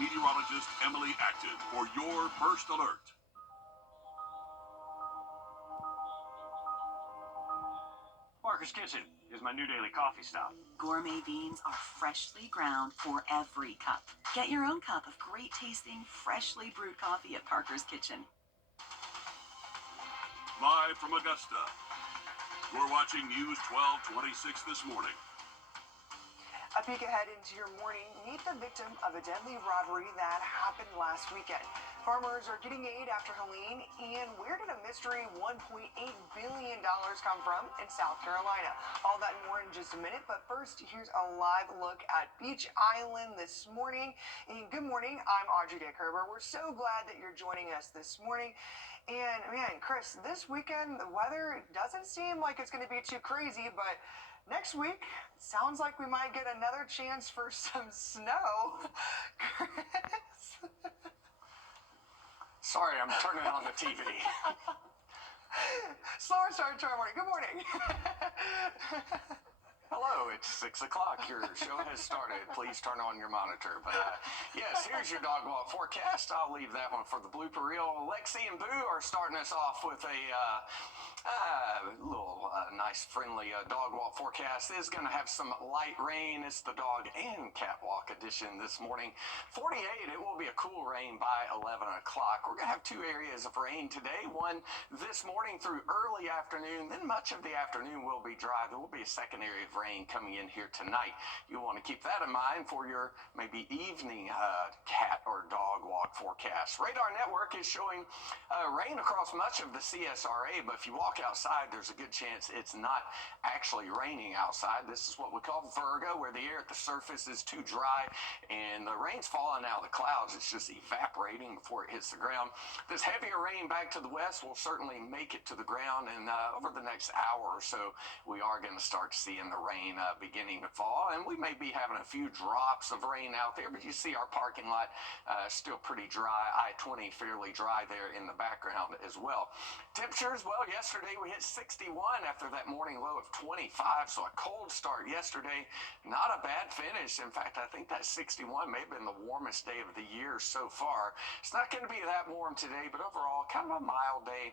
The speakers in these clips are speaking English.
Meteorologist Emily Acton for your first alert. Parker's Kitchen is my new daily coffee stop. Gourmet beans are freshly ground for every cup. Get your own cup of great tasting, freshly brewed coffee at Parker's Kitchen. Live from Augusta, you're watching News 1226 this morning. A peek ahead into your morning, meet the victim of a deadly robbery that happened last weekend. Farmers are getting aid after Helene, and where did a mystery $1.8 billion come from in South Carolina? All that and more in just a minute, but first, here's a live look at Beach Island this morning. And good morning, I'm Audrey Dickerber. We're so glad that you're joining us this morning. And man, Chris, this weekend, the weather doesn't seem like it's going to be too crazy, but next week, sounds like we might get another chance for some snow. Chris? Sorry, I'm turning on the TV. Slower start to our morning. Good morning. Hello, it's 6 o'clock. Your show has started. Please turn on your monitor. But yes, here's your dog walk forecast. I'll leave that one for the blooper reel. Lexi and Boo are starting us off with a little nice, friendly dog walk forecast. It's going to have some light rain. It's the dog and cat walk edition this morning. 48, it will be a cool rain by 11 o'clock. We're going to have two areas of rain today. One this morning through early afternoon. Then much of the afternoon will be dry. There will be a second area of rain coming in here tonight. You'll want to keep that in mind for your maybe evening cat or dog walk forecast. Radar Network is showing rain across much of the CSRA, but if you walk outside, there's a good chance it's not actually raining outside. This is what we call Virgo, where the air at the surface is too dry and the rain's falling out of the clouds. It's just evaporating before it hits the ground. This heavier rain back to the west will certainly make it to the ground, and over the next hour or so, we are going to start seeing the rain beginning to fall, and we may be having a few drops of rain out there, but you see our parking lot still pretty dry. I-20 fairly dry there in the background as well. Temperatures, well, yesterday we hit 61 after that morning low of 25, so a cold start yesterday. Not a bad finish. In fact, I think that 61 may have been the warmest day of the year so far. It's not going to be that warm today, but overall, kind of a mild day.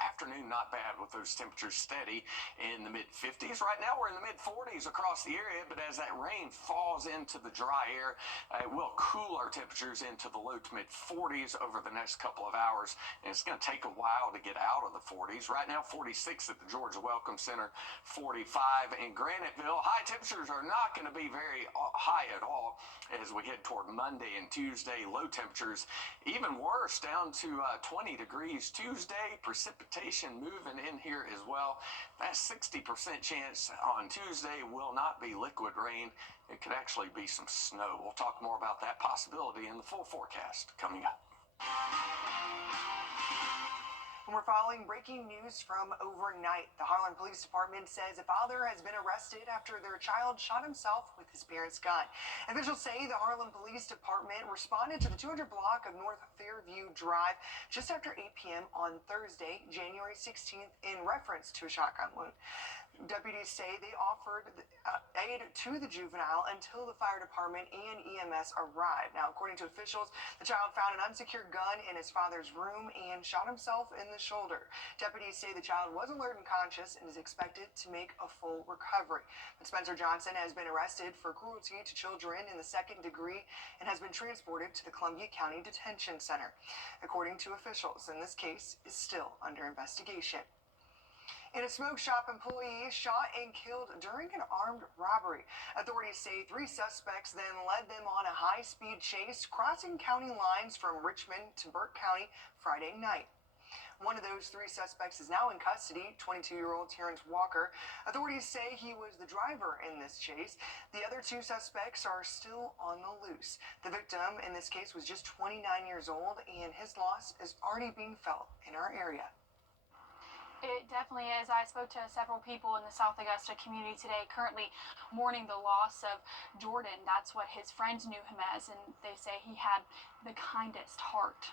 Afternoon, not bad with those temperatures steady in the mid-50s. Right now, we're in the mid-40s across the area, but as that rain falls into the dry air, it will cool our temperatures into the low to mid-40s over the next couple of hours, and it's going to take a while to get out of the 40s. Right now, 46 at the Georgia Welcome Center, 45 in Graniteville. High temperatures are not going to be very high at all as we head toward Monday and Tuesday. Low temperatures even worse, down to 20 degrees Tuesday. Precipitation moving in here as well. That 60% chance on Tuesday will not be liquid rain. It could actually be some snow. We'll talk more about that possibility in the full forecast coming up. We're following breaking news from overnight. The Harlan Police Department says a father has been arrested after their child shot himself with his parents' gun. Officials say the Harlan Police Department responded to the 200 block of North Fairview Drive just after 8 p.m. on Thursday, January 16th, in reference to a shotgun wound. Deputies say they offered aid to the juvenile until the fire department and EMS arrived. Now, according to officials, the child found an unsecured gun in his father's room and shot himself in the shoulder. Deputies say the child was alert and conscious and is expected to make a full recovery. But Spencer Johnson has been arrested for cruelty to children in the second degree and has been transported to the Columbia County Detention Center. According to officials, in this case is still under investigation. In a smoke shop, employee shot and killed during an armed robbery. Authorities say 3 suspects then led them on a high-speed chase, crossing county lines from Richmond to Burke County Friday night. One of those 3 suspects is now in custody, 22-year-old Terrence Walker. Authorities say he was the driver in this chase. The other 2 suspects are still on the loose. The victim in this case was just 29 years old, and his loss is already being felt in our area. It definitely is. I spoke to several people in the South Augusta community today currently mourning the loss of Jordan. That's what his friends knew him as, and they say he had the kindest heart.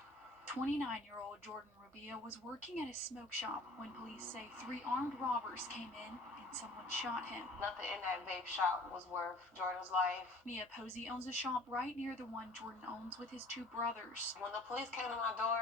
29-year-old Jordan Rubio was working at his smoke shop when police say 3 armed robbers came in and and someone shot him. Nothing in that vape shop was worth Jordan's life. Mia Posey owns a shop right near the one Jordan owns with his two brothers. When the police came to my door,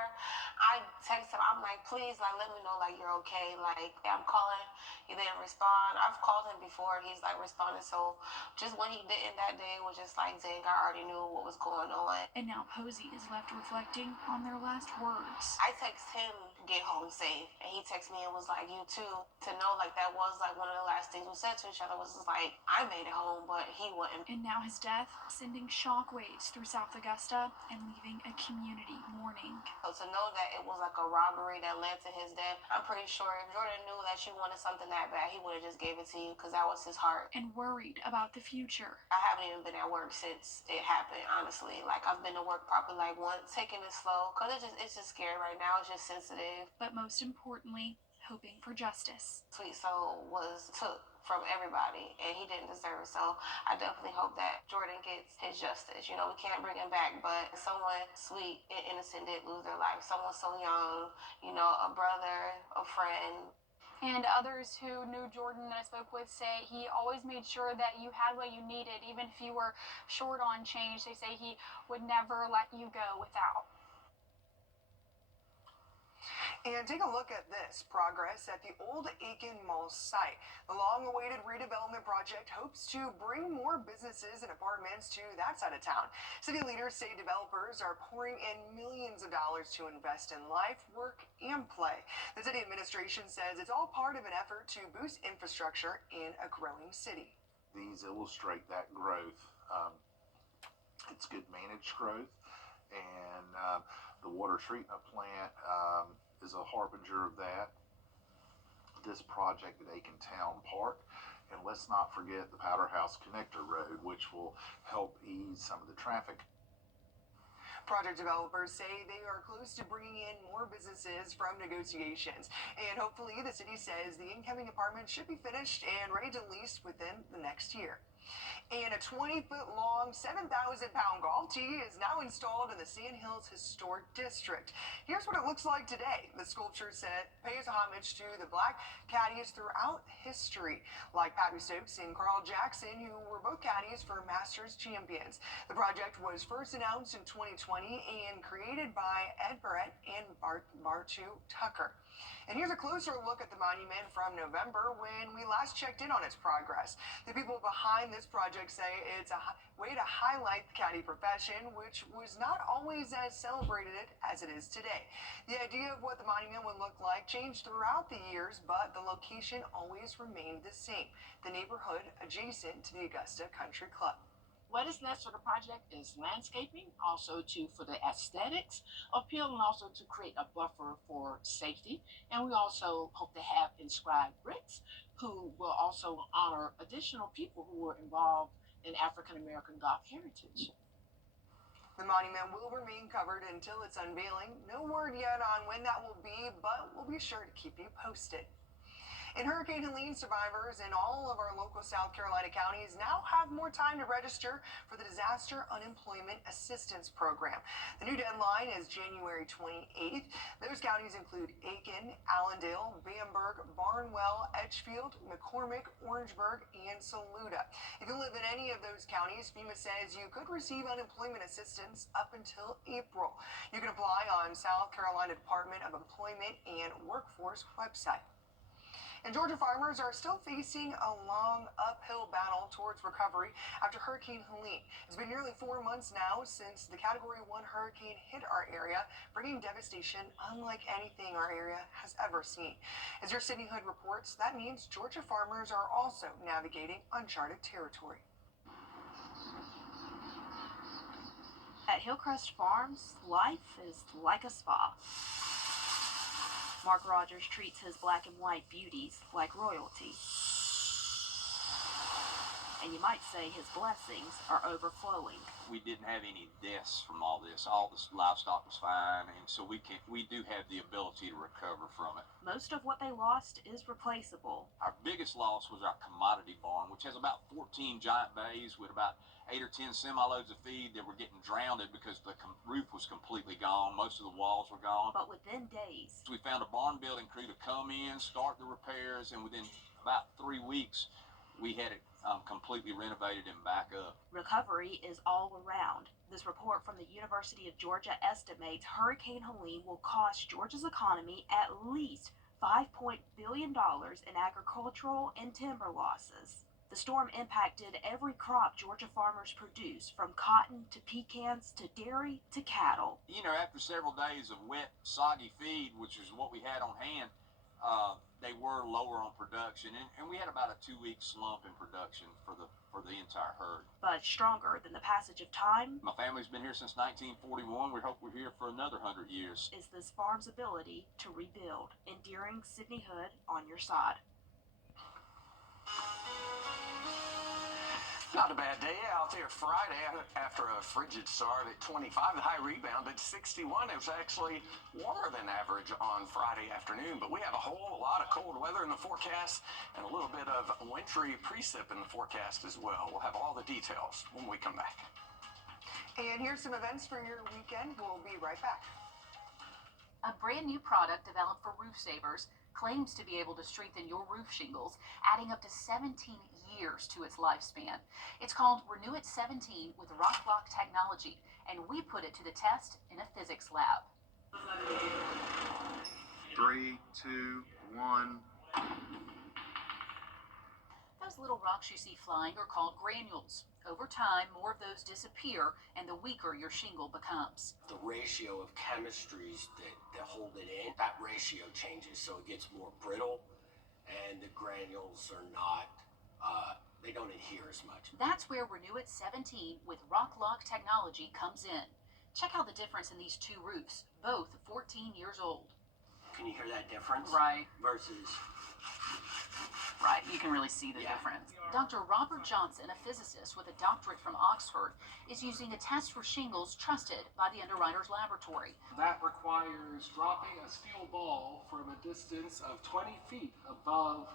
I texted him, I'm like, please, like, let me know, like, you're okay. Like, I'm calling, he didn't respond. I've called him before, and he's, like, responded. So just when he didn't that day was just like, dang, I already knew what was going on. And now Posey is left reflecting on their last words. I text him, get home safe, and he texted me and was like, you too. To know, like, that was, like, one of the last things we said to each other was just like, I made it home, but he wouldn't. And now his death sending shockwaves through South Augusta and leaving a community mourning. So to know that it was like a robbery that led to his death, I'm pretty sure if Jordan knew that you wanted something that bad, he would have just gave it to you because that was his heart. And worried about the future. I haven't even been at work since it happened, honestly. Like, I've been to work probably like once, taking it slow, because it's just scary right now. It's just sensitive. But most importantly, hoping for justice. Sweet Soul was took from everybody, and he didn't deserve it. So I definitely hope that Jordan gets his justice. You know, we can't bring him back, but someone sweet and innocent did lose their life. Someone so young, you know, a brother, a friend. And others who knew Jordan that I spoke with say he always made sure that you had what you needed, even if you were short on change. They say he would never let you go without. And take a look at this progress at the old Aiken Mall site. The long-awaited redevelopment project hopes to bring more businesses and apartments to that side of town. City leaders say developers are pouring in millions of dollars to invest in life, work, and play. The city administration says it's all part of an effort to boost infrastructure in a growing city. These illustrate that growth. It's good managed growth, and the water treatment plant is a harbinger of that. This project at Aiken Town Park, and let's not forget the Powderhouse Connector Road, which will help ease some of the traffic. Project developers say they are close to bringing in more businesses from negotiations, and hopefully the city says the incoming apartments should be finished and ready to lease within the next year. And a 20-foot long, 7,000-pound golf tee is now installed in the Sand Hills Historic District. Here's what it looks like today. The sculpture set pays homage to the black caddies throughout history, like Pappy Stokes and Carl Jackson, who were both caddies for Masters champions. The project was first announced in 2020 and created by Ed Barrett and Bartu Tucker. And here's a closer look at the monument from November when we last checked in on its progress. The people behind this project say it's a way to highlight the caddy profession, which was not always as celebrated as it is today. The idea of what the monument would look like changed throughout the years, but the location always remained the same, the neighborhood adjacent to the Augusta Country Club. What is next for the project is landscaping, also for the aesthetics appeal, and also to create a buffer for safety. And we also hope to have inscribed bricks who will also honor additional people who were involved in African American golf heritage. The monument will remain covered until its unveiling. No word yet on when that will be, but we'll be sure to keep you posted. And Hurricane Helene survivors in all of our local South Carolina counties now have more time to register for the Disaster Unemployment Assistance Program. The new deadline is January 28th. Those counties include Aiken, Allendale, Bamberg, Barnwell, Edgefield, McCormick, Orangeburg, and Saluda. If you live in any of those counties, FEMA says you could receive unemployment assistance up until April. You can apply on South Carolina Department of Employment and Workforce website. And Georgia farmers are still facing a long uphill battle towards recovery after Hurricane Helene. It's been nearly 4 months now since the Category 1 hurricane hit our area, bringing devastation unlike anything our area has ever seen. As your Sydney Hood reports, that means Georgia farmers are also navigating uncharted territory. At Hillcrest Farms, life is like a spa. Mark Rogers treats his black and white beauties like royalty. And you might say his blessings are overflowing. We didn't have any deaths from all this. All the livestock was fine, and so we do have the ability to recover from it. Most of what they lost is replaceable. Our biggest loss was our commodity barn, which has about 14 giant bays with about 8 or 10 semi-loads of feed that were getting drowned because the roof was completely gone. Most of the walls were gone. But within days, We found a barn building crew to come in, start the repairs, and within about 3 weeks, we had it completely renovated and back up. Recovery is all around. This report from the University of Georgia estimates Hurricane Helene will cost Georgia's economy at least $5 billion in agricultural and timber losses. The storm impacted every crop Georgia farmers produce, from cotton to pecans to dairy to cattle. You know, after several days of wet, soggy feed, which is what we had on hand, they were lower on production, and we had about a 2-week slump in production for the entire herd. But stronger than the passage of time, My family's been here since 1941. We hope we're here for another 100 years. is this farm's ability to rebuild. Endearing Sydney Hood on your side. Not a bad day out there Friday after a frigid start at 25. The high rebound at 61. It was actually warmer than average on Friday afternoon, but we have a whole lot of cold weather in the forecast and a little bit of wintry precip in the forecast as well. We'll have all the details when we come back. And here's some events for your weekend. We'll be right back. A brand new product developed for roof savers claims to be able to strengthen your roof shingles, adding up to 17 years to its lifespan. It's called Wrdw 17 with rock lock technology, and we put it to the test in a physics lab. 3, 2, 1. Those little rocks you see flying are called granules. Over time, more of those disappear, and the weaker your shingle becomes. The ratio of chemistries that hold it in, that ratio changes, so it gets more brittle, and the granules are not, they don't adhere as much. That's where Wrdw 17 with rock lock technology comes in. Check out the difference in these two roofs, both 14 years old. Can you hear that difference? Right. Versus... Right, you can really see the difference. Dr. Robert Johnson, a physicist with a doctorate from Oxford, is using a test for shingles trusted by the Underwriters Laboratory. That requires dropping a steel ball from a distance of 20 feet above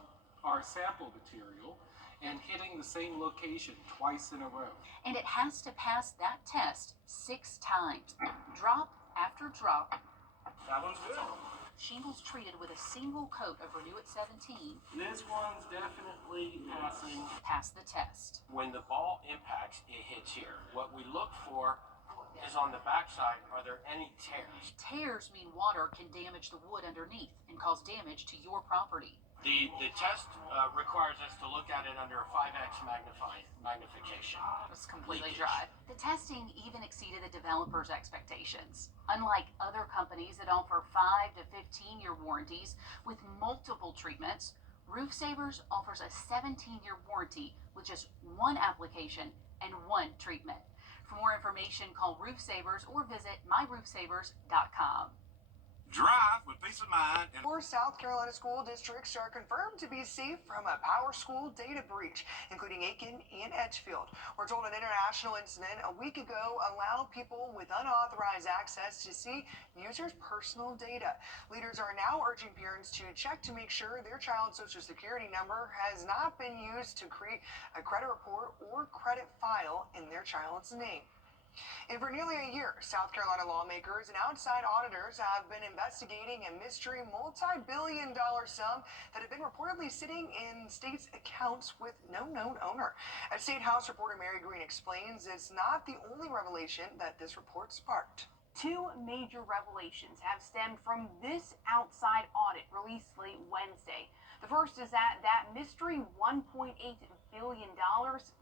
our sample material and hitting the same location twice in a row. And it has to pass that test 6 times, drop after drop. That one's good. Shingles treated with a single coat of Wrdw 17 This one's definitely passing. pass the test. When the ball impacts, it hits here. What we look for is on the backside, are there any tears? Tears mean water can damage the wood underneath and cause damage to your property. The test requires us to look at it under a 5x magnification. It's completely dry. The testing even exceeded the developers' expectations. Unlike other companies that offer 5 to 15-year warranties with multiple treatments, Roof Savers offers a 17-year warranty with just 1 application and 1 treatment. For more information, call Roof Savers or visit myroofsavers.com. Drive with peace of mind. And 4 South Carolina school districts are confirmed to be safe from a Power School data breach, including Aiken and Edgefield. We're told an international incident a week ago allowed people with unauthorized access to see users' personal data. Leaders are now urging parents to check to make sure their child's social security number has not been used to create a credit report or credit file in their child's name. And for nearly a year, South Carolina lawmakers and outside auditors have been investigating a mystery multi-billion-dollar sum that had been reportedly sitting in states' accounts with no known owner. As State House reporter Mary Green explains, it's not the only revelation that this report sparked. 2 major revelations have stemmed from this outside audit released late Wednesday. The first is that mystery $1.8 billion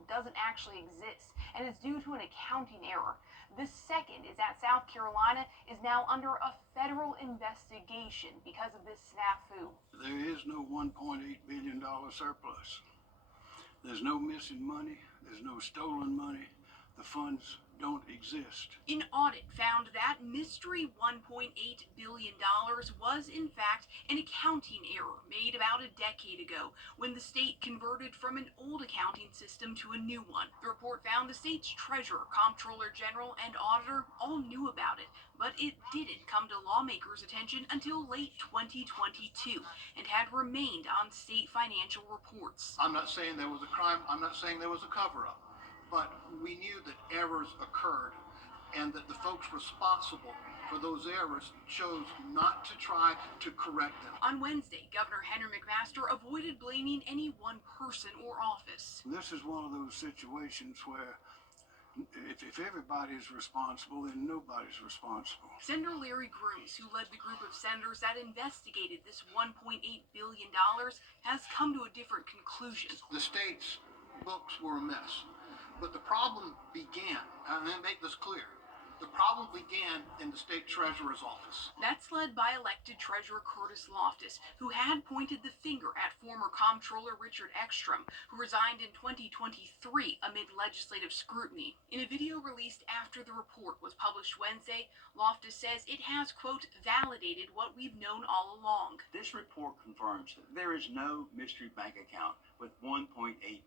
doesn't actually exist and is due to an accounting error. The second is that South Carolina is now under a federal investigation because of this snafu. There is no $1.8 billion surplus. There's no missing money. There's no stolen money. The funds don't exist. An audit found that mystery $1.8 billion was in fact an accounting error made about a decade ago when the state converted from an old accounting system to a new one. The report found the state's treasurer, comptroller general, and auditor all knew about it, but it didn't come to lawmakers' attention until late 2022 and had remained on state financial reports. I'm not saying there was a crime. I'm not saying there was a cover-up. But we knew that errors occurred and that the folks responsible for those errors chose not to try to correct them. On Wednesday, Governor Henry McMaster avoided blaming any one person or office. This is one of those situations where if everybody's responsible, then nobody's responsible. Senator Larry Grooms, who led the group of senators that investigated this $1.8 billion, has come to a different conclusion. The state's books were a mess, but the problem began, and let me make this clear, the problem began in the state treasurer's office. That's led by elected Treasurer Curtis Loftus, who had pointed the finger at former Comptroller Richard Ekstrom, who resigned in 2023 amid legislative scrutiny. In a video released after the report was published Wednesday, Loftus says it has, quote, validated what we've known all along. This report confirms that there is no mystery bank account with $1.8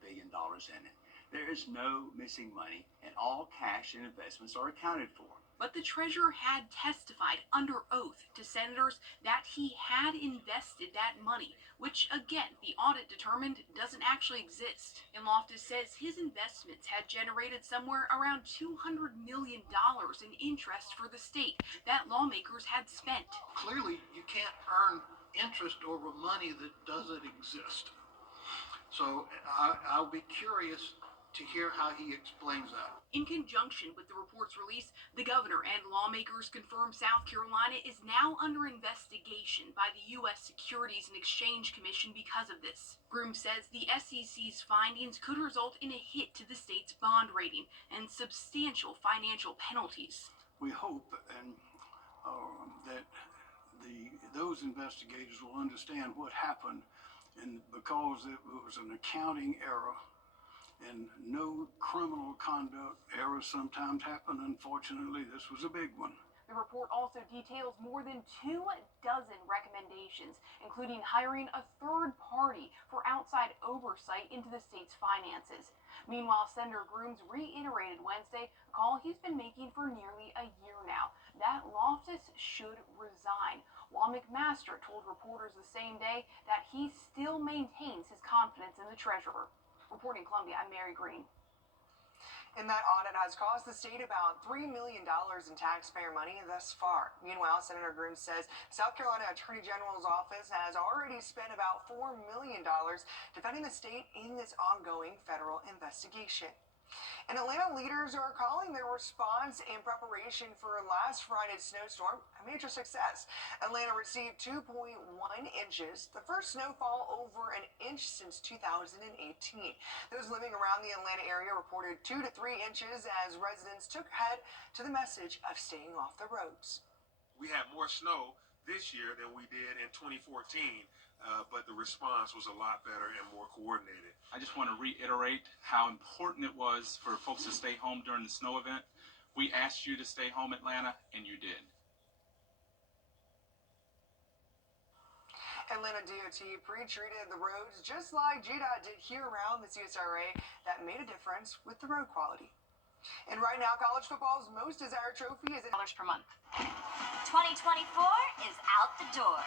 billion in it. There is no missing money, and all cash and investments are accounted for. But the treasurer had testified under oath to senators that he had invested that money, which, again, the audit determined doesn't actually exist. And Loftus says his investments had generated somewhere around $200 million in interest for the state that lawmakers had spent. Clearly, you can't earn interest over money that doesn't exist. So I'll be curious to hear how he explains that. In conjunction with the report's release, the governor and lawmakers confirmed South Carolina is now under investigation by the U.S. Securities and Exchange Commission because of this. Groom says the SEC's findings could result in a hit to the state's bond rating and substantial financial penalties. We hope that those investigators will understand what happened, and because it was an accounting error, and no criminal conduct errors sometimes happen. Unfortunately, this was a big one. The report also details more than 24 recommendations, including hiring a third party for outside oversight into the state's finances. Meanwhile, Senator Grooms reiterated Wednesday a call he's been making for nearly a year now, that Loftus should resign, while McMaster told reporters the same day that he still maintains his confidence in the treasurer. Reporting Columbia, I'm Mary Green. And that audit has cost the state about $3 million in taxpayer money thus far. Meanwhile, Senator Grooms says South Carolina Attorney General's office has already spent about $4 million defending the state in this ongoing federal investigation. And Atlanta leaders are calling their response in preparation for last Friday's snowstorm a major success. Atlanta received 2.1 inches, the first snowfall over an inch since 2018. Those living around the Atlanta area reported 2 to 3 inches as residents took heed to the message of staying off the roads. We had more snow this year than we did in 2014. But the response was a lot better and more coordinated. I just want to reiterate how important it was for folks to stay home during the snow event. We asked you to stay home, Atlanta, and you did. Atlanta DOT pre-treated the roads just like GDOT did here around the CSRA. That made a difference with the road quality. And right now, college football's most desired trophy is $1 per month. 2024 is out the door.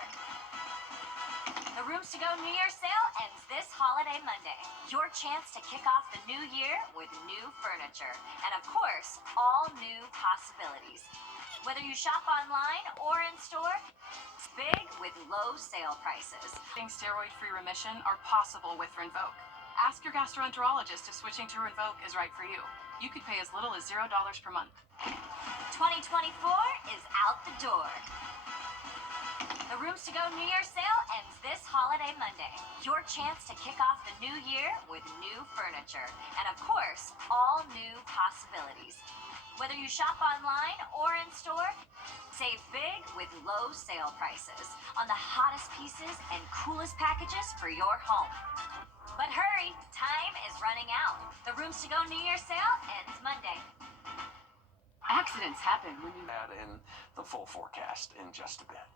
The Rooms to Go New Year sale ends this holiday Monday. Your chance to kick off the new year with new furniture. And of course, all new possibilities. Whether you shop online or in store, it's big with low sale prices. Steroid-free remission are possible with Rinvoq. Ask your gastroenterologist if switching to Rinvoq is right for you. You could pay as little as $0 per month. 2024 is out the door. The Rooms to Go New Year sale ends this holiday Monday. Your chance to kick off the new year with new furniture. And of course, all new possibilities. Whether you shop online or in store, save big with low sale prices on the hottest pieces and coolest packages for your home. But hurry, time is running out. The Rooms to Go New Year sale ends Monday. Accidents happen when you add in the full forecast in just a bit.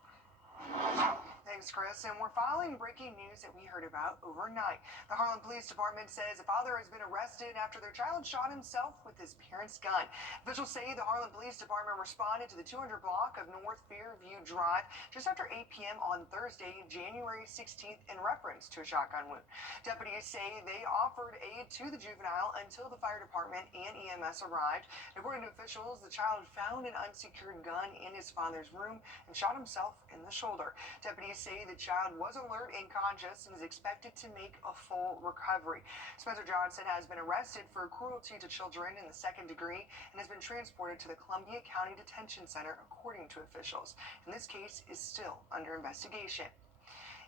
Thanks, Chris. And we're following breaking news that we heard about overnight. The Harlan Police Department says a father has been arrested after their child shot himself with his parents' gun. Officials say the Harlan Police Department responded to the 200 block of North Fairview Drive just after 8 p.m. on Thursday, January 16th, in reference to a shotgun wound. Deputies say they offered aid to the juvenile until the fire department and EMS arrived. According to officials, the child found an unsecured gun in his father's room and shot himself in the shoulder. Deputies say the child was alert and conscious and is expected to make a full recovery. Spencer Johnson has been arrested for cruelty to children in the second degree and has been transported to the Columbia County Detention Center, according to officials. And this case is still under investigation.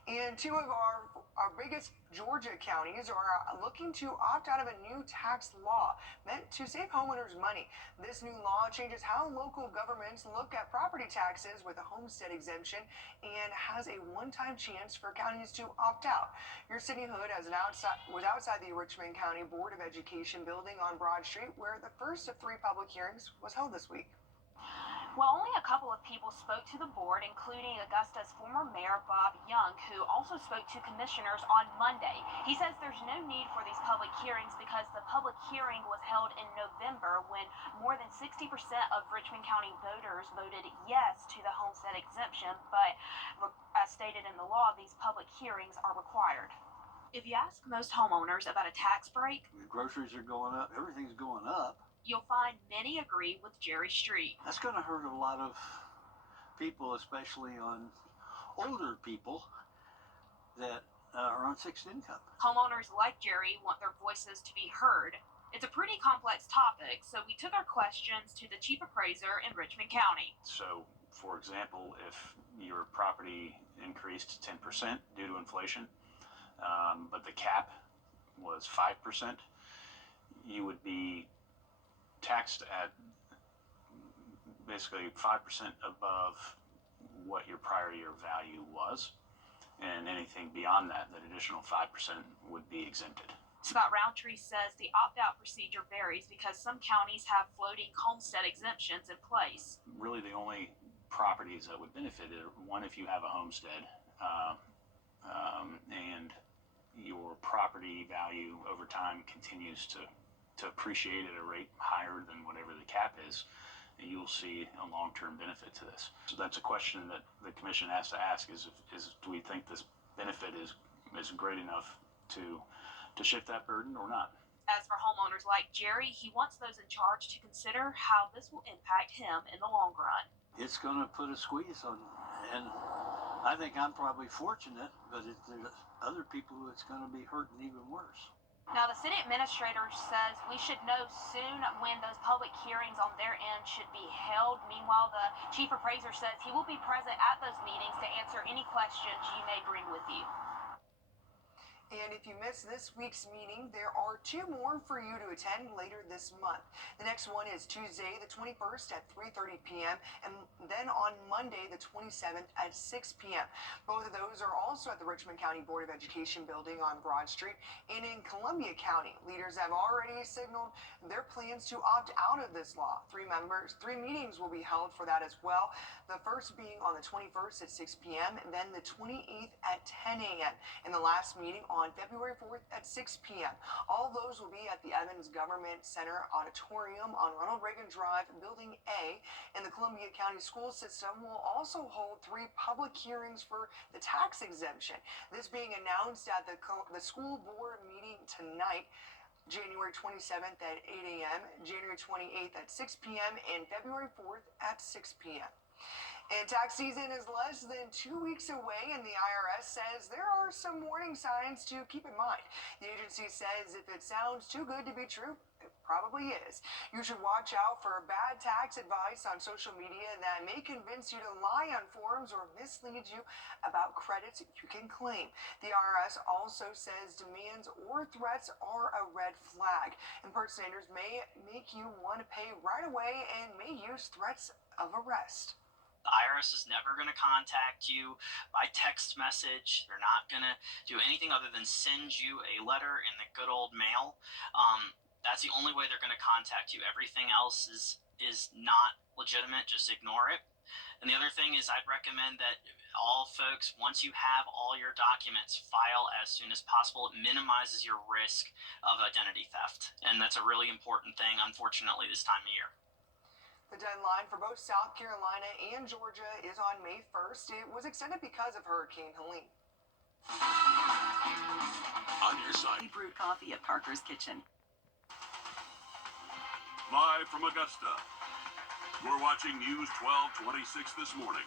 And two of our biggest Georgia counties are looking to opt out of a new tax law meant to save homeowners money. This new law changes how local governments look at property taxes with a homestead exemption and has a one-time chance for counties to opt out. Your city hood was outside the Richmond County Board of Education building on Broad Street, where the first of 3 public hearings was held this week. Well, only a couple of people spoke to the board, including Augusta's former mayor, Bob Young, who also spoke to commissioners on Monday. He says there's no need for these public hearings because the public hearing was held in November when more than 60% of Richmond County voters voted yes to the homestead exemption, but as stated in the law, these public hearings are required. If you ask most homeowners about a tax break, Groceries are going up, everything's going up. you'll find many agree with Jerry Street. That's going to hurt a lot of people, especially on older people that are on fixed income. Homeowners like Jerry want their voices to be heard. It's a pretty complex topic, so we took our questions to the chief appraiser in Richmond County. So, for example, if your property increased 10% due to inflation, but the cap was 5%, you would be taxed at basically 5% above what your prior year value was, and anything beyond that, that additional 5% would be exempted. Scott Roundtree says the opt-out procedure varies because some counties have floating homestead exemptions in place. Really, the only properties that would benefit are one, if you have a homestead, and your property value over time continues to appreciate at a rate higher than whatever the cap is, and you'll see a long-term benefit to this. So that's a question that the commission has to ask: is do we think this benefit is great enough to shift that burden or not? As for homeowners like Jerry, he wants those in charge to consider how this will impact him in the long run. It's going to put a squeeze on, and I think I'm probably fortunate, but there's other people who it's going to be hurting even worse. Now, the city administrator says we should know soon when those public hearings on their end should be held. Meanwhile, the chief appraiser says he will be present at those meetings to answer any questions you may bring with you. And if you missed this week's meeting, there are 2 more for you to attend later this month. The next one is Tuesday, the 21st at 3:30 p.m. and then on Monday, the 27th at 6 p.m. Both of those are also at the Richmond County Board of Education building on Broad Street. And in Columbia County, leaders have already signaled their plans to opt out of this law. 3 meetings will be held for that as well. The first being on the 21st at 6 p.m. and then the 28th at 10 a.m. and the last meeting on February 4th at 6 p.m. All those will be at the Evans Government Center Auditorium on Ronald Reagan Drive, Building A, and the Columbia County School System will also hold 3 public hearings for the tax exemption. This being announced at the school board meeting tonight, January 27th at 8 a.m., January 28th at 6 p.m., and February 4th at 6 p.m. And tax season is less than 2 weeks away, and the IRS says there are some warning signs to keep in mind. The agency says if it sounds too good to be true, it probably is. You should watch out for bad tax advice on social media that may convince you to lie on forms or mislead you about credits you can claim. The IRS also says demands or threats are a red flag. Impersonators may make you want to pay right away and may use threats of arrest. The IRS is never going to contact you by text message. They're not going to do anything other than send you a letter in the good old mail. That's the only way they're going to contact you. Everything else is not legitimate. Just ignore it. And the other thing is I'd recommend that all folks, once you have all your documents, file as soon as possible. It minimizes your risk of identity theft. And that's a really important thing, unfortunately, this time of year. The deadline for both South Carolina and Georgia is on May 1st. It was extended because of Hurricane Helene. On your side. Brewed coffee at Parker's Kitchen. Live from Augusta. You're watching News 1226 this morning.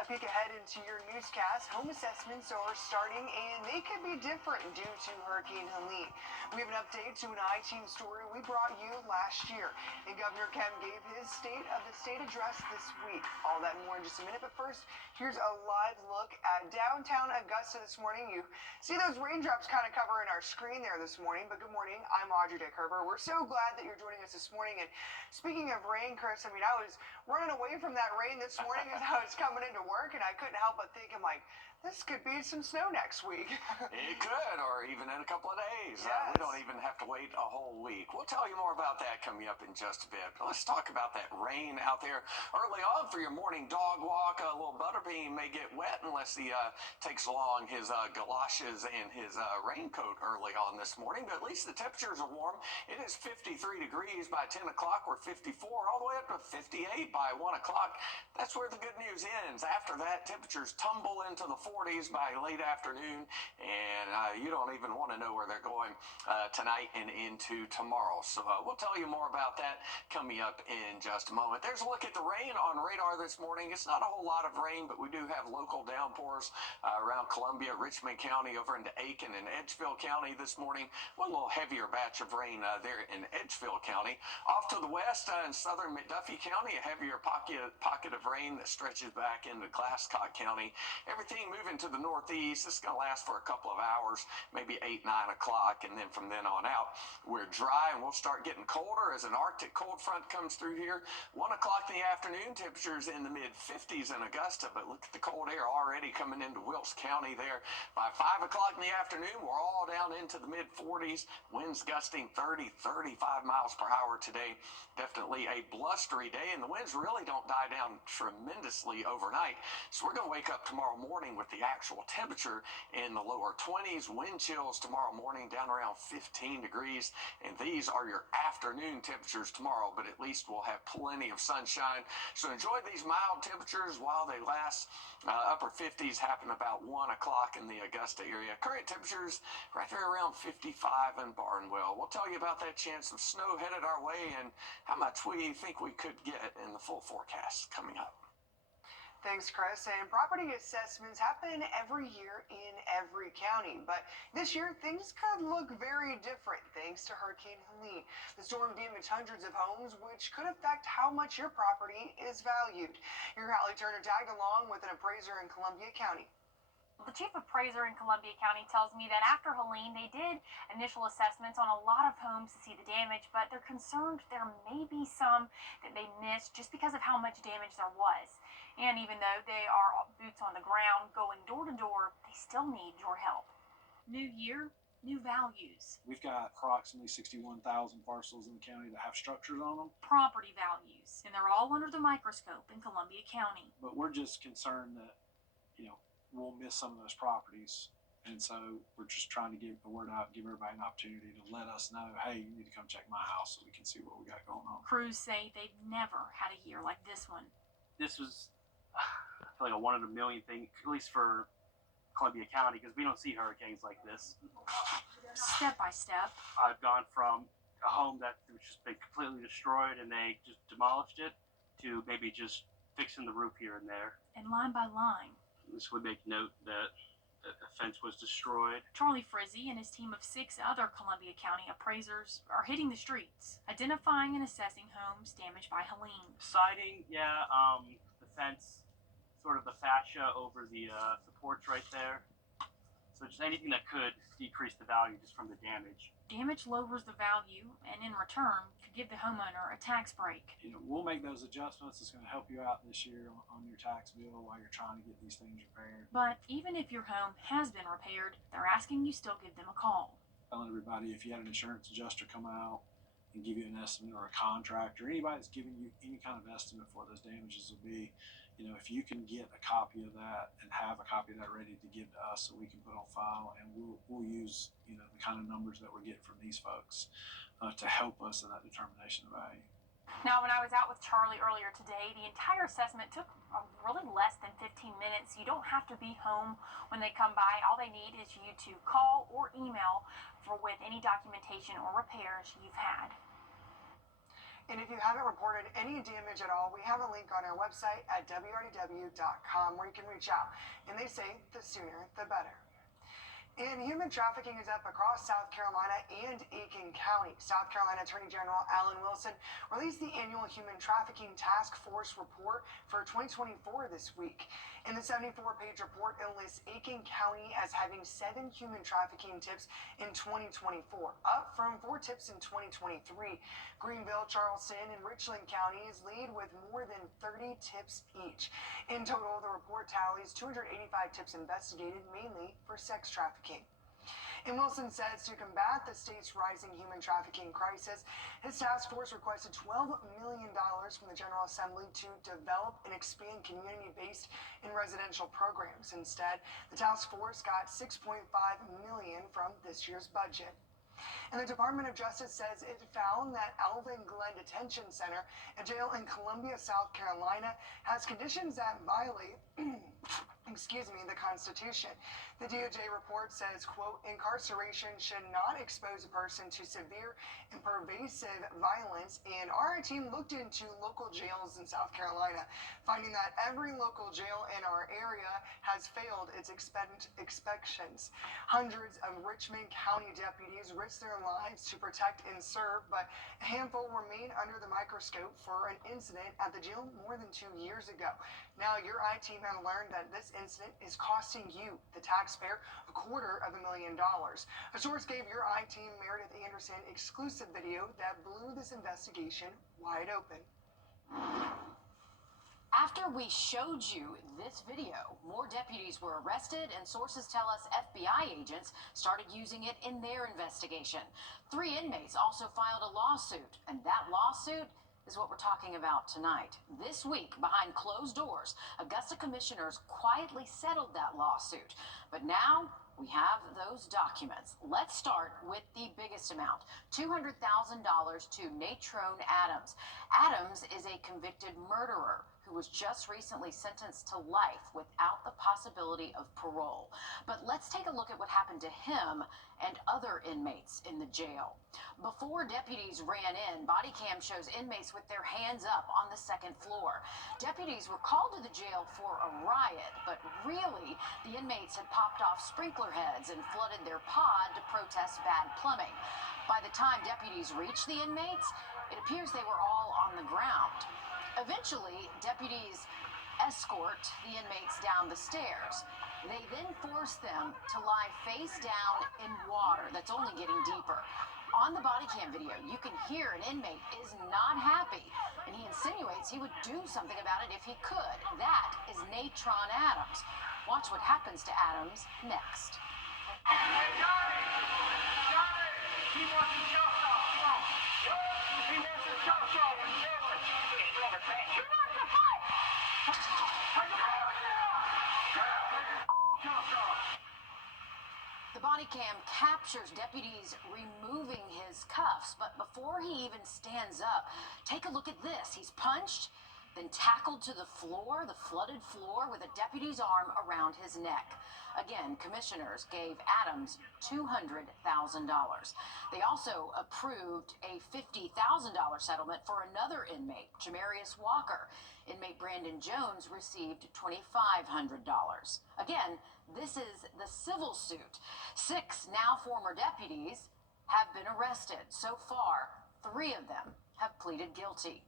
A peek ahead into your newscast. Home assessments are starting, and they could be different due to Hurricane Helene. We have an update to an I-Team story we brought you last year. And Governor Kemp gave his State of the State address this week. All that and more in just a minute. But first, here's a live look at downtown Augusta this morning. You see those raindrops kind of covering our screen there this morning. But good morning. I'm Wrdw. We're so glad that you're joining us this morning. And speaking of rain, Chris, I mean, I was running away from that rain this morning as I was coming into work, and I couldn't help but think, I'm like, this could be some snow next week. It could, or even in a couple of days. Yes. We don't even have to wait a whole week. We'll tell you more about that coming up in just a bit. But let's talk about that rain out there early on for your morning dog walk. A little Butterbean may get wet unless he takes along his galoshes and his raincoat early on this morning. But at least the temperatures are warm. It is 53 degrees by 10 o'clock. We're 54 all the way up to 58 by 1 o'clock. That's where the good news ends. After that, temperatures tumble into the 40s by late afternoon, and you don't even want to know where they're going tonight and into tomorrow. So we'll tell you more about that coming up in just a moment. There's a look at the rain on radar this morning. It's not a whole lot of rain, but we do have local downpours around Columbia, Richmond County, over into Aiken and Edgefield County this morning. One little heavier batch of rain there in Edgefield County. Off to the west in southern McDuffie County, a heavier pocket of rain that stretches back into Glasscock County. Everything moving to the northeast. This is going to last for a couple of hours, maybe 8, 9 o'clock, and then from then on out, we're dry and we'll start getting colder as an Arctic cold front comes through here. 1 o'clock in the afternoon, temperatures in the mid-50s in Augusta, but look at the cold air already coming into Wilkes County there. By 5 o'clock in the afternoon, we're all down into the mid-40s, winds gusting 30, 35 miles per hour today. Definitely a blustery day, and the winds really don't die down tremendously overnight, so we're going to wake up tomorrow morning with the actual temperature in the lower 20s. Wind chills tomorrow morning down around 15 degrees, and these are your afternoon temperatures tomorrow, but at least we'll have plenty of sunshine. So enjoy these mild temperatures while they last. Upper 50s happen about 1 o'clock in the Augusta area. Current temperatures right there around 55 in Barnwell. We'll tell you about that chance of snow headed our way and how much we think we could get in the full forecast coming up. Thanks, Chris. And property assessments happen every year in every county. But this year, things could look very different thanks to Hurricane Helene. The storm damaged hundreds of homes, which could affect how much your property is valued. Your Hallie Turner tagged along with an appraiser in Columbia County. The chief appraiser in Columbia County tells me that after Helene, they did initial assessments on a lot of homes to see the damage, but they're concerned there may be some that they missed just because of how much damage there was. And even though they are boots on the ground going door to door, they still need your help. New year, new values. We've got approximately 61,000 parcels in the county that have structures on them. Property values. And they're all under the microscope in Columbia County. But we're just concerned that, we'll miss some of those properties. And so we're just trying to get the word out, give everybody an opportunity to let us know, hey, you need to come check my house so we can see what we got going on. Crews say they've never had a year like this one. This was, I feel like a one in a million thing, at least for Columbia County, because we don't see hurricanes like this. Step by step. I've gone from a home that was just been completely destroyed and they just demolished it to maybe just fixing the roof here and there. And line by line. This would make note that a fence was destroyed. Charlie Frizzy and his team of 6 other Columbia County appraisers are hitting the streets, identifying and assessing homes damaged by Helene. Siding, yeah, the fence, sort of the fascia over the supports right there. So just anything that could decrease the value just from the damage. Damage lowers the value and in return could give the homeowner a tax break. We'll make those adjustments. It's going to help you out this year on your tax bill while you're trying to get these things repaired. But even if your home has been repaired, they're asking you still give them a call. Telling everybody, if you had an insurance adjuster come out, and give you an estimate, or a contractor, anybody that's giving you any kind of estimate for those damages will be, if you can get a copy of that and have a copy of that ready to give to us so we can put on file, and we'll use, the kind of numbers that we're getting from these folks to help us in that determination of value. Now, when I was out with Charlie earlier today, the entire assessment took really less than 15 minutes. You don't have to be home when they come by. All they need is you to call or email with any documentation or repairs you've had. And if you haven't reported any damage at all, we have a link on our website at wrdw.com where you can reach out. And they say the sooner the better. And human trafficking is up across South Carolina and Aiken County. South Carolina Attorney General Alan Wilson released the annual Human Trafficking Task Force report for 2024 this week. In the 74-page report, it lists Aiken County as having 7 human trafficking tips in 2024, up from 4 tips in 2023. Greenville, Charleston, and Richland counties lead with more than 30 tips each. In total, the report tallies 285 tips investigated, mainly for sex trafficking. And Wilson says to combat the state's rising human trafficking crisis, his task force requested $12 million from the General Assembly to develop and expand community-based and residential programs. Instead, the task force got $6.5 million from this year's budget. And the Department of Justice says it found that Alvin Glen Detention Center, a jail in Columbia, South Carolina, has conditions that violate the Constitution. The DOJ report says, quote, incarceration should not expose a person to severe and pervasive violence. And our team looked into local jails in South Carolina, finding that every local jail in our area has failed its inspections. Hundreds of Richmond County deputies risked their lives to protect and serve, but a handful remain under the microscope for an incident at the jail more than 2 years ago. Now, your I-team has learned that this incident is costing you, the taxpayer, $250,000. A source gave your I-team Meredith Anderson exclusive video that blew this investigation wide open. After we showed you this video, more deputies were arrested, and sources tell us FBI agents started using it in their investigation. 3 inmates also filed a lawsuit, and that lawsuit is what we're talking about tonight. This week, behind closed doors, Augusta commissioners quietly settled that lawsuit. But now we have those documents. Let's start with the biggest amount, $200,000 to Natrone Adams. Adams is a convicted murderer who was just recently sentenced to life without the possibility of parole. But let's take a look at what happened to him and other inmates in the jail. Before deputies ran in, body cam shows inmates with their hands up on the 2nd floor. Deputies were called to the jail for a riot, but really, the inmates had popped off sprinkler heads and flooded their pod to protest bad plumbing. By the time deputies reached the inmates, it appears they were all on the ground. Eventually, deputies escort the inmates down the stairs. They then force them to lie face down in water that's only getting deeper. On the body cam video, you can hear an inmate is not happy, and he insinuates he would do something about it if he could. That is Natrone Adams. Watch what happens to Adams next. Hey, Johnny! Johnny! He wants to choke off. Come on. He wants to choke off. He wants to fight! The body cam captures deputies removing his cuffs, but before he even stands up, take a look at this. He's punched, then tackled to the floor, the flooded floor, with a deputy's arm around his neck. Again, commissioners gave Adams $200,000. They also approved a $50,000 settlement for another inmate, Jamarius Walker. Inmate Brandon Jones received $2,500. Again, this is the civil suit. 6 now former deputies have been arrested. So far, 3 of them have pleaded guilty.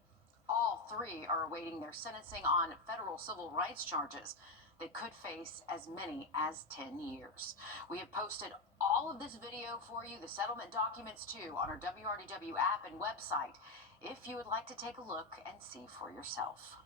All 3 are awaiting their sentencing on federal civil rights charges. They could face as many as 10 years. We have posted all of this video for you, the settlement documents too, on our WRDW app and website, if you would like to take a look and see for yourself.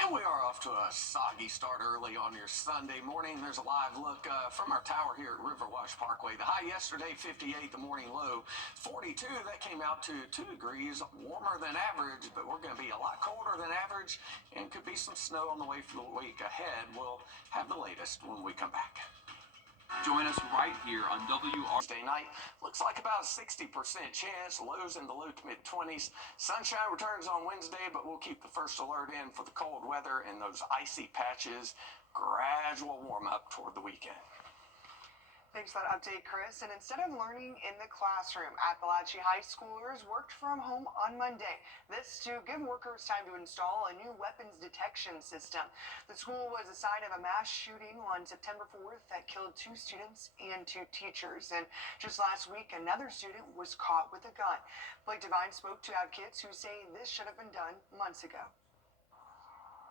And And we are off to a soggy start early on your Sunday morning. There's a live look from our tower here at Riverwatch Parkway. The high yesterday, 58, the morning low, 42. That came out to 2 degrees warmer than average, but we're going to be a lot colder than average and could be some snow on the way for the week ahead. We'll have the latest when we come back. Join us right here on WR. Wednesday night looks like about a 60% chance, lows in the low to mid 20s. Sunshine returns on Wednesday, but we'll keep the first alert in for the cold weather and those icy patches. Gradual warm up toward the weekend. Thanks for that update, Chris. And instead of learning in the classroom, Appalachia high schoolers worked from home on Monday. This to give workers time to install a new weapons detection system. The school was the site of a mass shooting on September 4th that killed 2 students and 2 teachers. And just last week, another student was caught with a gun. Blake Devine spoke to advocates who say this should have been done months ago.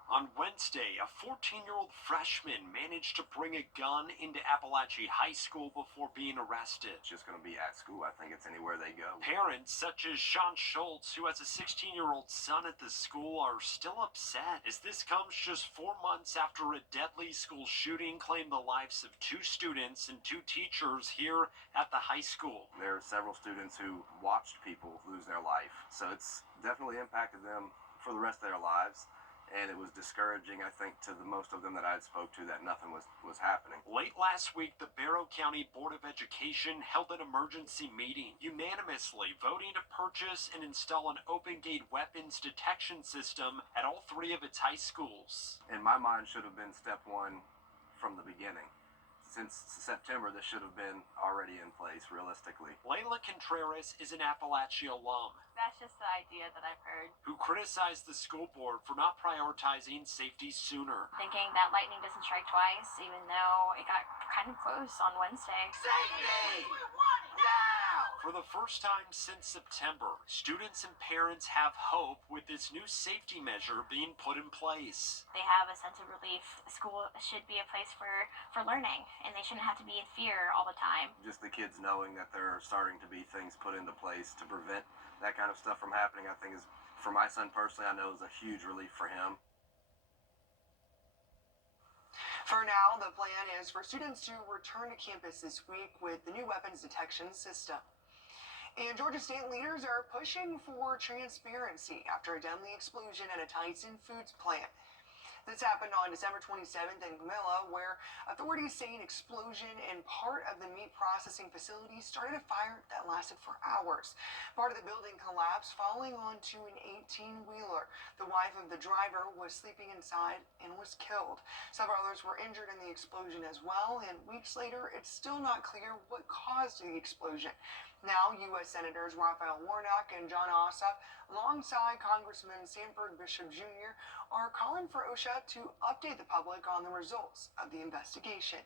On Wednesday, a 14-year-old freshman managed to bring a gun into Appalachia High School before being arrested. It's just going to be at school. I think it's anywhere they go. Parents such as Sean Schultz, who has a 16-year-old son at the school, are still upset as this comes just 4 months after a deadly school shooting claimed the lives of 2 students and 2 teachers here at the high school. There are several students who watched people lose their life, so it's definitely impacted them for the rest of their lives. And it was discouraging, I think, to the most of them that I had spoke to that nothing was happening. Late last week, the Barrow County Board of Education held an emergency meeting, unanimously voting to purchase and install an open-gate weapons detection system at all 3 of its high schools. In my mind, should have been step 1 from the beginning. Since September, this should have been already in place, realistically. Layla Contreras is an Appalachia alum. That's just the idea that I've heard. Who criticized the school board for not prioritizing safety sooner. Thinking that lightning doesn't strike twice, even though it got kind of close on Wednesday. Safety! Now! For the first time since September, students and parents have hope with this new safety measure being put in place. They have a sense of relief. School should be a place for learning, and they shouldn't have to be in fear all the time. Just the kids knowing that there are starting to be things put into place to prevent that kind of stuff from happening, I think is, for my son personally, I know is a huge relief for him. For now, the plan is for students to return to campus this week with the new weapons detection system. And Georgia State leaders are pushing for transparency after a deadly explosion at a Tyson Foods plant. This happened on December 27th in Camilla, where authorities say an explosion in part of the meat processing facility started a fire that lasted for hours. Part of the building collapsed, falling onto an 18-wheeler. The wife of the driver was sleeping inside and was killed. Several others were injured in the explosion as well, and weeks later, it's still not clear what caused the explosion. Now, U.S. Senators Raphael Warnock and John Ossoff, alongside Congressman Sanford Bishop Jr., are calling for OSHA to update the public on the results of the investigation.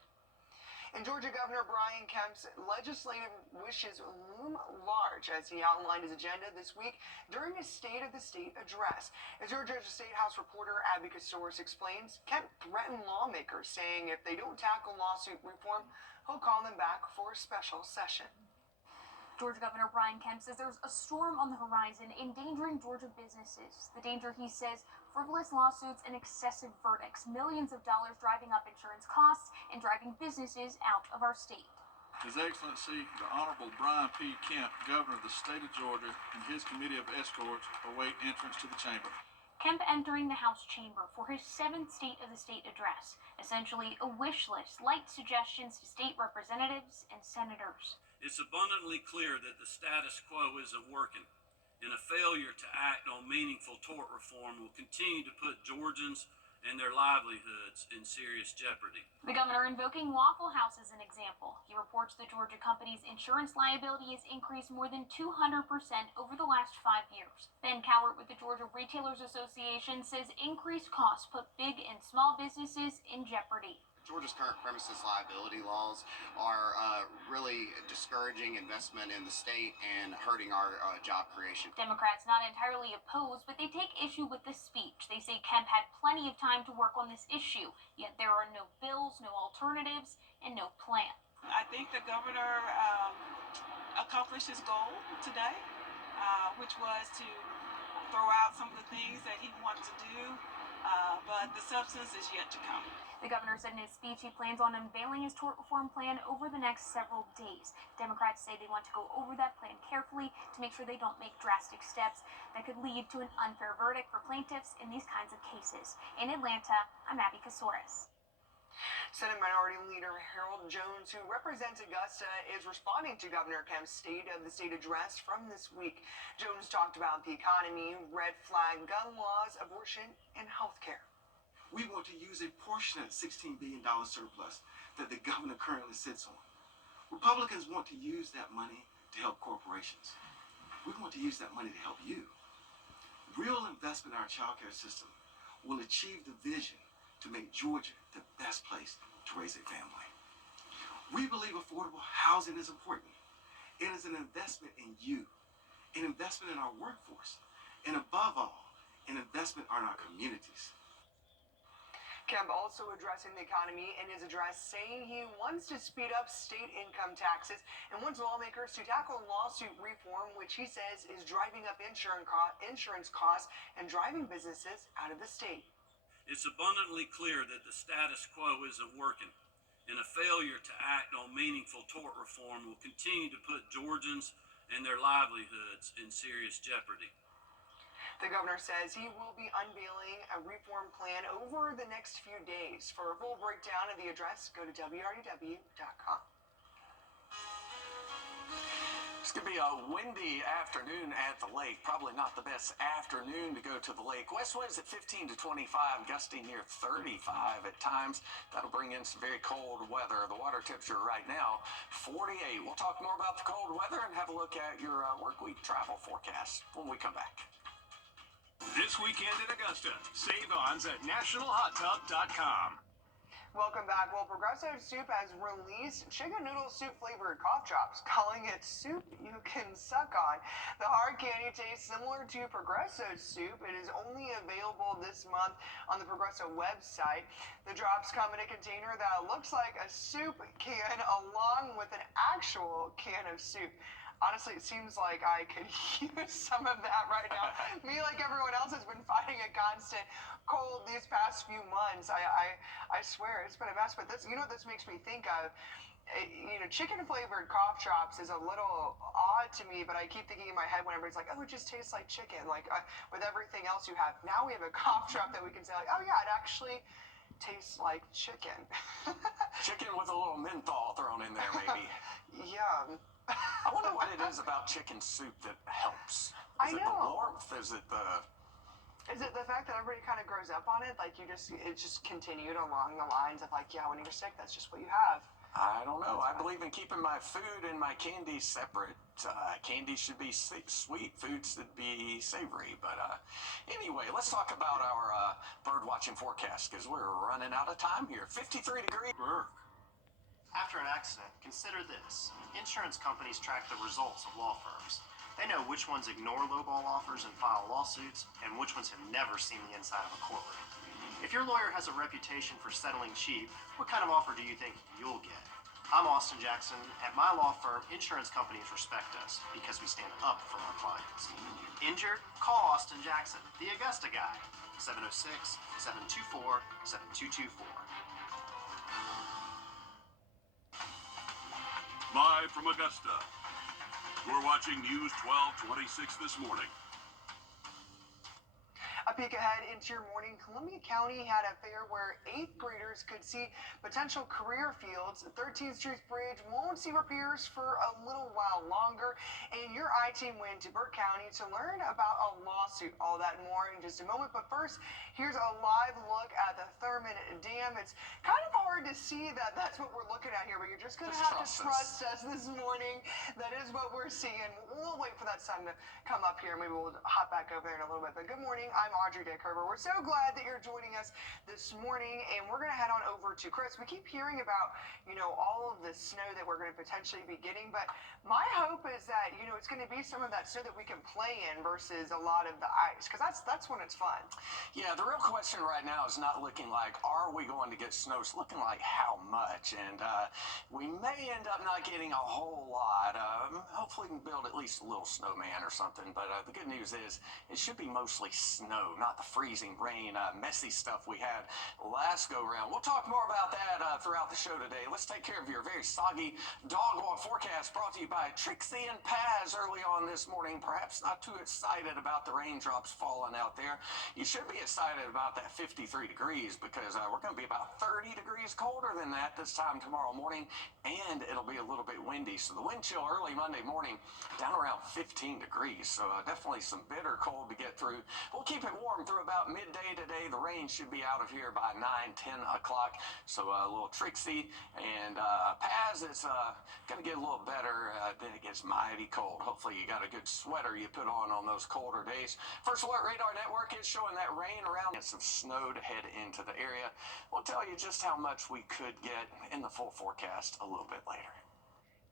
And Georgia Governor Brian Kemp's legislative wishes loom large as he outlined his agenda this week during his State of the State address. As your Georgia State House reporter Abby Castoris explains, Kemp threatened lawmakers, saying if they don't tackle lawsuit reform, he'll call them back for a special session. Georgia Governor Brian Kemp says there's a storm on the horizon endangering Georgia businesses. The danger, he says, frivolous lawsuits and excessive verdicts, millions of dollars driving up insurance costs and driving businesses out of our state. His Excellency, the Honorable Brian P. Kemp, Governor of the State of Georgia, and his Committee of Escorts await entrance to the chamber. Kemp entering the House chamber for his 7th State of the State address, essentially a wish list, light suggestions to state representatives and senators. It's abundantly clear that the status quo isn't working, and a failure to act on meaningful tort reform will continue to put Georgians and their livelihoods in serious jeopardy. The governor invoking Waffle House as an example. He reports the Georgia company's insurance liability has increased more than 200% over the last 5 years. Ben Cowart with the Georgia Retailers Association says increased costs put big and small businesses in jeopardy. Georgia's current premises liability laws are really discouraging investment in the state and hurting our job creation. Democrats not entirely opposed, but they take issue with the speech. They say Kemp had plenty of time to work on this issue, yet there are no bills, no alternatives, and no plan. I think the governor accomplished his goal today, which was to throw out some of the things that he wanted to do but the substance is yet to come. The governor said in his speech he plans on unveiling his tort reform plan over the next several days. Democrats say they want to go over that plan carefully to make sure they don't make drastic steps that could lead to an unfair verdict for plaintiffs in these kinds of cases. In Atlanta, I'm Abby Kasoris. Senate Minority Leader Harold Jones, who represents Augusta, is responding to Governor Kemp's State of the State address from this week. Jones talked about the economy, red flag gun laws, abortion, and health care. We want to use a portion of the $16 billion surplus that the governor currently sits on. Republicans want to use that money to help corporations. We want to use that money to help you. Real investment in our child care system will achieve the vision to make Georgia the best place to raise a family. We believe affordable housing is important. It is an investment in you, an investment in our workforce, and above all, an investment in our communities. Kemp also addressing the economy in his address, saying he wants to speed up state income taxes and wants lawmakers to tackle lawsuit reform, which he says is driving up insurance costs and driving businesses out of the state. It's abundantly clear that the status quo isn't working, and a failure to act on meaningful tort reform will continue to put Georgians and their livelihoods in serious jeopardy. The governor says he will be unveiling a reform plan over the next few days. For a full breakdown of the address, go to Wrdw.com. It's going to be a windy afternoon at the lake. Probably not the best afternoon to go to the lake. West winds at 15 to 25, gusting near 35 at times. That'll bring in some very cold weather. The water temperature right now, 48. We'll talk more about the cold weather and have a look at your work week travel forecast when we come back. This weekend in Augusta, save-ons at nationalhottub.com. Welcome back. Well, Progressive Soup has released chicken noodle soup flavored cough drops, calling it soup you can suck on. The hard candy tastes similar to Progressive Soup. It is only available this month on the Progressive website. The drops come in a container that looks like a soup can along with an actual can of soup. Honestly, it seems like I could use some of that right now. Me, like everyone else, has been fighting a constant cold these past few months. I swear, it's been a mess. But this, you know what this makes me think of? Chicken-flavored cough drops is a little odd to me, but I keep thinking in my head whenever it's like, oh, it just tastes like chicken. Like with everything else you have. Now we have a cough drop that we can say, like, oh, yeah, it actually tastes like chicken. Chicken with a little menthol thrown in there, maybe. Yeah. I wonder what it is about chicken soup that helps. Is it the warmth? Is it the fact that everybody kind of grows up on it? Like it just continued along the lines of like, yeah, when you're sick, that's just what you have. I don't know. I believe in keeping my food and my candy separate. Candy should be sweet, food should be savory. But anyway, let's talk about our bird watching forecast because we're running out of time here. 53 degrees. After an accident, consider this. Insurance companies track the results of law firms. They know which ones ignore lowball offers and file lawsuits, and which ones have never seen the inside of a courtroom. If your lawyer has a reputation for settling cheap, what kind of offer do you think you'll get? I'm Austin Jackson. At my law firm, insurance companies respect us because we stand up for our clients. Injured? Call Austin Jackson, the Augusta guy. 706-724-7224. Live from Augusta, you're watching News 1226 this morning. A peek ahead into your morning, Columbia County had a fair where 8th graders could see potential career fields. The 13th Street Bridge won't see repairs for a little while longer. And your I-Team went to Burke County to learn about a lawsuit. All that and more in just a moment. But first, here's a live look at the Thurman Dam. It's kind of hard to see that that's what we're looking at here, but you're just going to have to trust us this morning. That is what we're seeing. We'll wait for that sun to come up here. Maybe we'll hop back over there in a little bit. But good morning. I'm Audrey Dickerver. We're so glad that you're joining us this morning, and we're going to head on over to Chris. We keep hearing about, all of the snow that we're going to potentially be getting, but my hope is that, it's going to be some of that snow that we can play in versus a lot of the ice, because that's when it's fun. Yeah, the real question right now is not looking like, are we going to get snow? It's looking like how much, and we may end up not getting a whole lot. Hopefully we can build at least a little snowman or something, but the good news is it should be mostly snow snow, not the freezing rain, messy stuff we had last go round. We'll talk more about that throughout the show today. Let's take care of your very soggy dog walk forecast, brought to you by Trixie and Paz early on this morning. Perhaps not too excited about the raindrops falling out there. You should be excited about that 53 degrees because we're going to be about 30 degrees colder than that this time tomorrow morning, and it'll be a little bit windy. So the wind chill early Monday morning down around 15 degrees. So definitely some bitter cold to get through. We'll keep it warm through about midday today. The rain should be out of here by 9, 10 o'clock. So a little Trixie and Paz, it's going to get a little better. Then it gets mighty cold. Hopefully you got a good sweater you put on those colder days. First Alert Radar Network is showing that rain around and some snow to head into the area. We'll tell you just how much we could get in the full forecast a little bit later.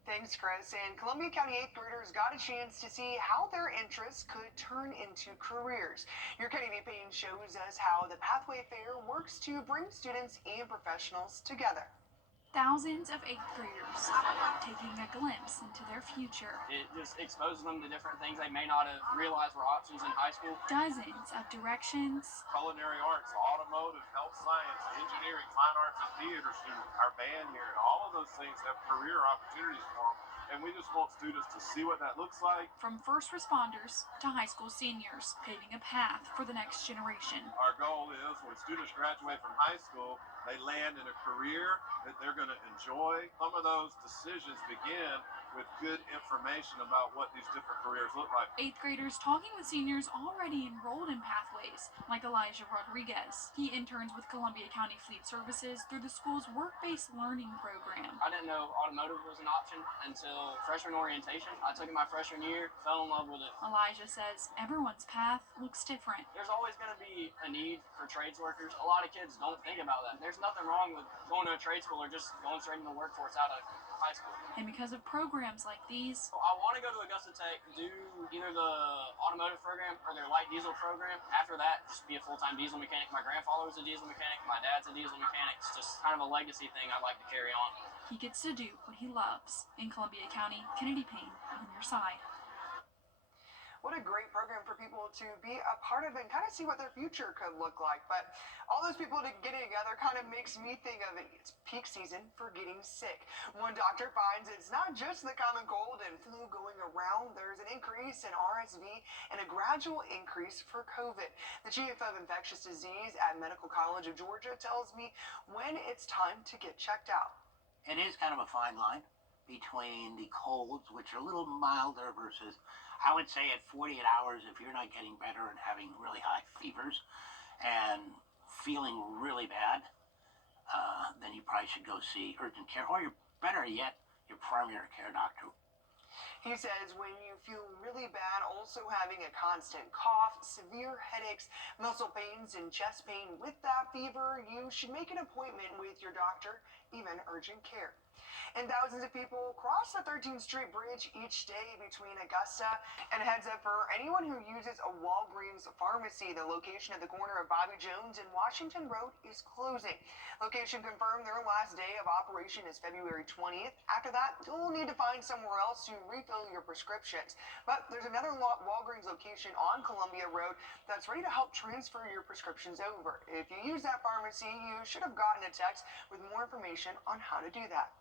Thanks, Chris. And Columbia County 8th graders got a chance to see how their interests could turn into careers. Your KV Payne shows us how the Pathway Fair works to bring students and professionals together. Thousands of 8th graders taking a glimpse into their future. It just exposes them to different things they may not have realized were options in high school. Dozens of directions. Culinary arts, automotive, health science, engineering, fine arts, and theater students, our band here, and all of those things have career opportunities for them. And we just want students to see what that looks like. From first responders to high school seniors, paving a path for the next generation. Our goal is when students graduate from high school, they land in a career that they're going to enjoy. Some of those decisions begin with good information about what these different careers look like. 8th graders talking with seniors already enrolled in pathways, like Elijah Rodriguez. He interns with Columbia County Fleet Services through the school's work-based learning program. I didn't know automotive was an option until freshman orientation. I took it my freshman year, fell in love with it. Elijah says everyone's path looks different. There's always going to be a need for trades workers. A lot of kids don't think about that. There's nothing wrong with going to a trade school or just going straight into the workforce out of high school. And because of programs like these, I want to go to Augusta Tech, do either the automotive program or their light diesel program. After that, just be a full-time diesel mechanic. My grandfather was a diesel mechanic. My dad's a diesel mechanic. It's just kind of a legacy thing I'd like to carry on. He gets to do what he loves. In Columbia County, Kennedy Payne on your side. What a great program for people to be a part of and kind of see what their future could look like. But all those people getting together kind of makes me think of it. It's peak season for getting sick. One doctor finds it's not just the common cold and flu going around. There's an increase in RSV and a gradual increase for COVID. The chief of infectious disease at Medical College of Georgia tells me when it's time to get checked out. It is kind of a fine line between the colds, which are a little milder, versus, I would say at 48 hours, if you're not getting better and having really high fevers and feeling really bad, then you probably should go see urgent care, or better yet, your primary care doctor. He says when you feel really bad, also having a constant cough, severe headaches, muscle pains, and chest pain with that fever, you should make an appointment with your doctor, even urgent care. And thousands of people cross the 13th Street Bridge each day between Augusta and heads up for anyone who uses a Walgreens pharmacy. The location at the corner of Bobby Jones and Washington Road is closing. Location confirmed their last day of operation is February 20th. After that, you'll need to find somewhere else to refill your prescriptions. But there's another Walgreens location on Columbia Road that's ready to help transfer your prescriptions over. If you use that pharmacy, you should have gotten a text with more information on how to do that.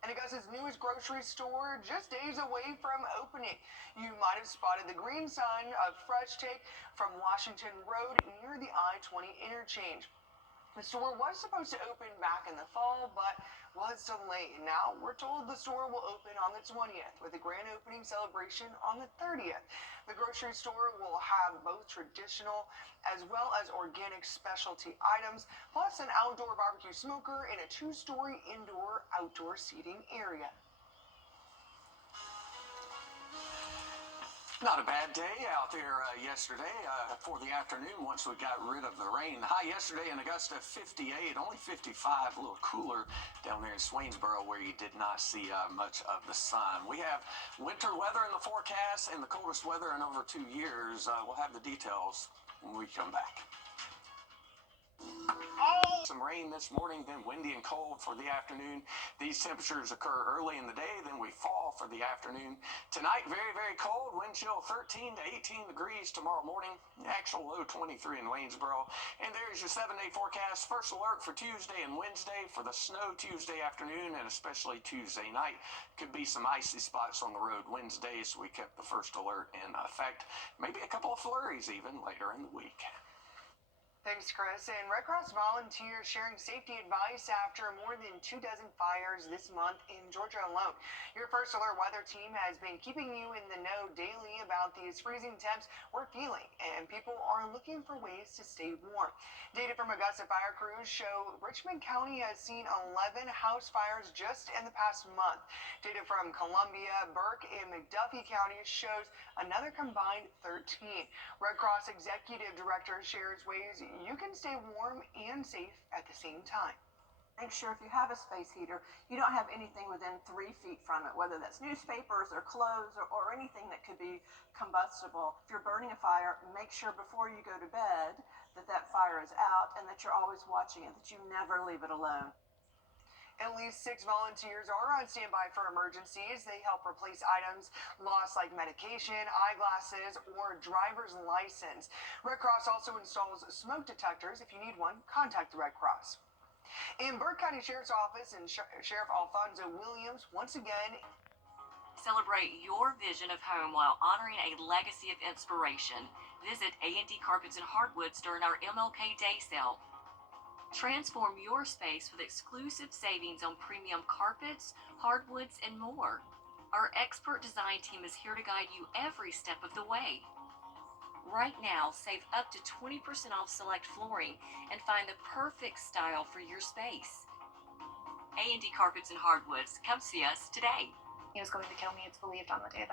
And Augusta's newest grocery store just days away from opening. You might have spotted the green sign of Fresh Take from Washington Road near the I-20 interchange. The store was supposed to open back in the fall, but was delayed. Now we're told the store will open on the 20th with a grand opening celebration on the 30th. The grocery store will have both traditional as well as organic specialty items, plus an outdoor barbecue smoker and a 2-story indoor-outdoor seating area. Not a bad day out there yesterday for the afternoon once we got rid of the rain. The high yesterday in Augusta, 58, only 55, a little cooler down there in Swainsboro where you did not see much of the sun. We have winter weather in the forecast and the coldest weather in over 2 years. We'll have the details when we come back. Oh! Some rain this morning, then windy and cold for the afternoon. These temperatures occur early in the day, then we fall for the afternoon. Tonight, very, very cold. Wind chill 13 to 18 degrees tomorrow morning. Actual low 23 in Waynesboro. And there's your 7-day forecast. First alert for Tuesday and Wednesday for the snow Tuesday afternoon and especially Tuesday night. Could be some icy spots on the road Wednesday, so we kept the first alert in effect. Maybe a couple of flurries even later in the week. Thanks, Chris. And Red Cross volunteers sharing safety advice after more than 24 fires this month in Georgia alone. Your First Alert weather team has been keeping you in the know daily about these freezing temps we're feeling, and people are looking for ways to stay warm. Data from Augusta fire crews show Richmond County has seen 11 house fires just in the past month. Data from Columbia, Burke, and McDuffie counties shows another combined 13. Red Cross Executive Director shares ways you can stay warm and safe at the same time. Make sure if you have a space heater, you don't have anything within 3 feet from it, whether that's newspapers or clothes or anything that could be combustible. If you're burning a fire, make sure before you go to bed that fire is out and that you're always watching it, that you never leave it alone. At least 6 volunteers are on standby for emergencies. They help replace items lost like medication, eyeglasses, or driver's license. Red Cross also installs smoke detectors. If you need one, contact the Red Cross. In Burke County Sheriff's Office and Sheriff Alfonso Williams once again celebrate your vision of home while honoring a legacy of inspiration. Visit A&D Carpets and Hardwoods during our MLK Day sale. Transform your space with exclusive savings on premium carpets, hardwoods, and more. Our expert design team is here to guide you every step of the way. Right now, save up to 20% off select flooring and find the perfect style for your space. A&D Carpets and Hardwoods. Come see us today. He was going to kill me, it's believed, on the day that